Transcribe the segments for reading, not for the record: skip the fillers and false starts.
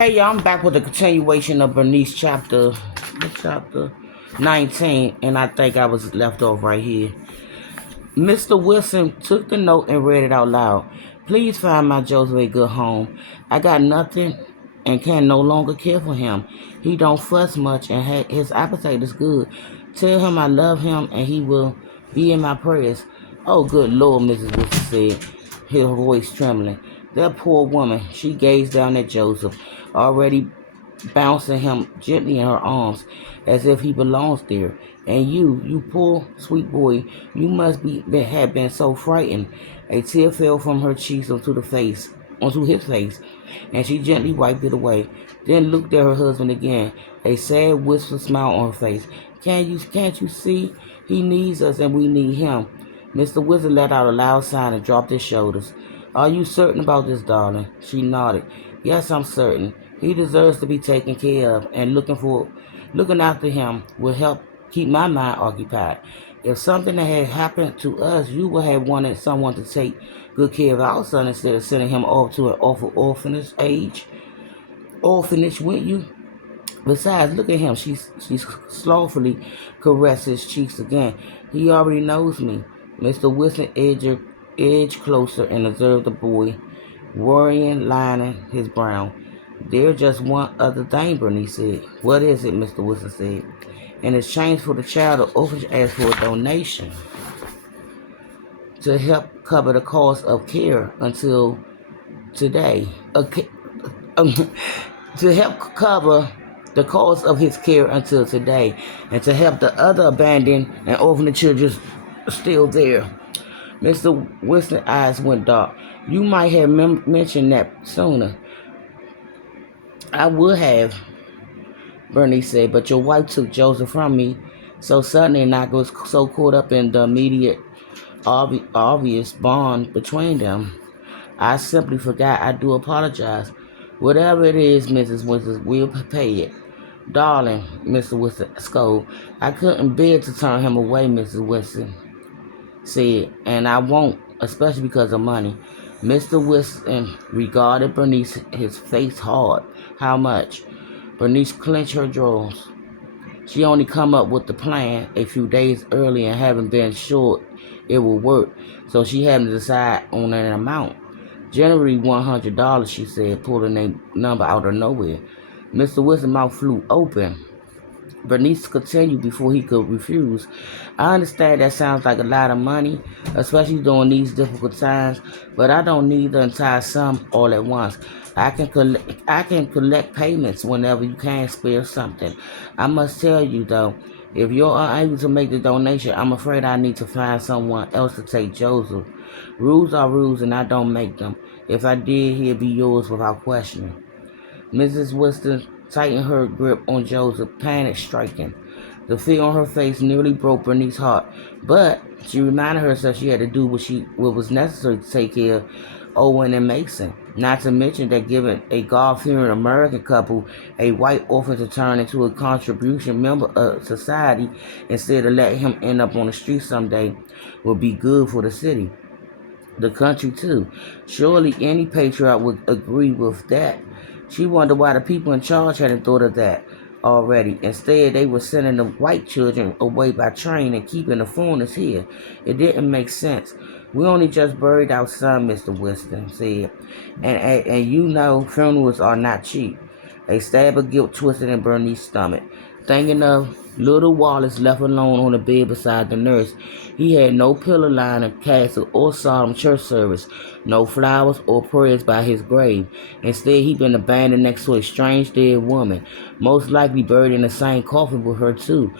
Hey y'all, I'm back with the continuation of Bernice chapter 19, and I think I was left off right here. Mr. Wilson took the note and read it out loud. Please find my Joseph a good home. I got nothing and can no longer care for him. He don't fuss much and his appetite is good. Tell him I love him and he will be in my prayers. Oh, good Lord, Mrs. Wilson said, her voice trembling. That poor woman, she gazed down at Joseph, already bouncing him gently in her arms as if he belongs there. And you poor sweet boy, you must have been so frightened. A tear fell from her cheeks onto his face, and she gently wiped it away. Then looked at her husband again, a sad, wistful smile on her face. Can't you see? He needs us and we need him. Mr. Wizard let out a loud sigh and dropped his shoulders. Are you certain about this, darling? She nodded. Yes, I'm certain. He deserves to be taken care of, and looking after him will help keep my mind occupied. If something had happened to us, you would have wanted someone to take good care of our son instead of sending him off to an awful orphanage, wouldn't you? Besides, look at him. She slothfully caressed his cheeks again. He already knows me. Mr. Wilson edged closer and observed the boy, worrying, lining his brow. There's just one other thing, Bernice said. What is it, Mr. Wilson said. In exchange for the child, the orphanage asked for a donation to help cover the cost of care until today. To help cover the cost of his care until today, and to help the other abandoned and orphaned children still there. Mr. Wilson's eyes went dark. You might have mentioned that sooner. I would have, Bernice said, but your wife took Joseph from me so suddenly, and I was so caught up in the immediate, obvious bond between them. I simply forgot. I do apologize. Whatever it is, Mrs. Winston, we'll pay it. Darling, Mr. Winston scolded. I couldn't bear to turn him away, Mrs. Winston said, and I won't, especially because of money. Mr. Winston regarded Bernice, his face hard. How much? Bernice clenched her jaws. She only come up with the plan a few days early and haven't been sure it will work, so she hadn't decided on an amount. Generally $100, she said, pulling a number out of nowhere. Mr. Wilson's mouth flew open. Bernice continued before he could refuse. I understand that sounds like a lot of money, especially during these difficult times, but I don't need the entire sum all at once. I can collect payments whenever you can spare something. I must tell you though, if you're unable to make the donation, I'm afraid I need to find someone else to take Joseph. Rules are rules and I don't make them. If I did, he'd be yours without question. Mrs. Winston tightened her grip on Joseph, panic striking. The fear on her face nearly broke Bernice's heart, but she reminded herself she had to do what was necessary to take care of Owen and Mason. Not to mention that giving a God-fearing American couple a white orphan to turn into a contribution member of society instead of letting him end up on the street someday would be good for the city. The country too. Surely any patriot would agree with that. She wondered why the people in charge hadn't thought of that already. Instead, they were sending the white children away by train and keeping the foreigners here. It didn't make sense. We only just buried our son, Mr. Winston said. And you know funerals are not cheap. A stab of guilt twisted in Bernice's stomach. Thinking of little Wallace left alone on the bed beside the nurse. He had no pillow lining, castle, or solemn church service, no flowers or prayers by his grave. Instead, he'd been abandoned next to a strange dead woman, most likely buried in the same coffin with her too,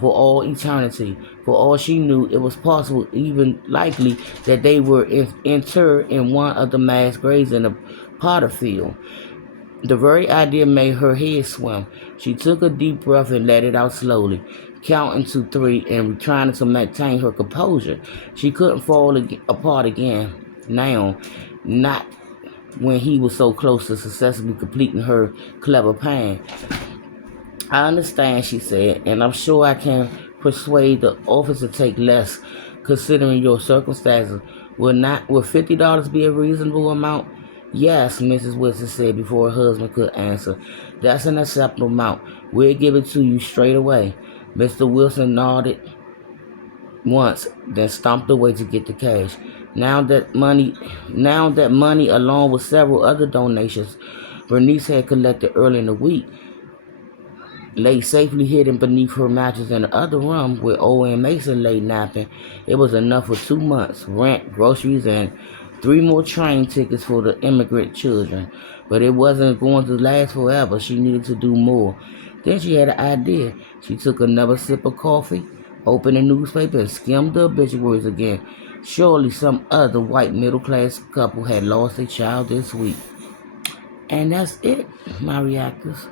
for all eternity. For all she knew, it was possible, even likely, that they were interred in one of the mass graves in the Potter field. The very idea made her head swim. She took a deep breath and let it out slowly, counting to three and trying to maintain her composure. She couldn't fall apart again now, not when he was so close to successfully completing her clever plan. I understand, she said, and I'm sure I can persuade the office to take less, considering your circumstances. Would $50 be a reasonable amount? Yes, Mrs. Wilson said before her husband could answer. That's an acceptable amount. We'll give it to you straight away. Mr. Wilson nodded once, then stomped away to get the cash. Now that money, along with several other donations Bernice had collected early in the week, lay safely hidden beneath her mattress in the other room where Owen Mason lay napping. It was enough for 2 months' rent, groceries, and 3 more train tickets for the immigrant children. But it wasn't going to last forever. She needed to do more. Then she had an idea. She took another sip of coffee, opened a newspaper, and skimmed the obituaries again. Surely some other white middle-class couple had lost a child this week. And that's it, my reactors.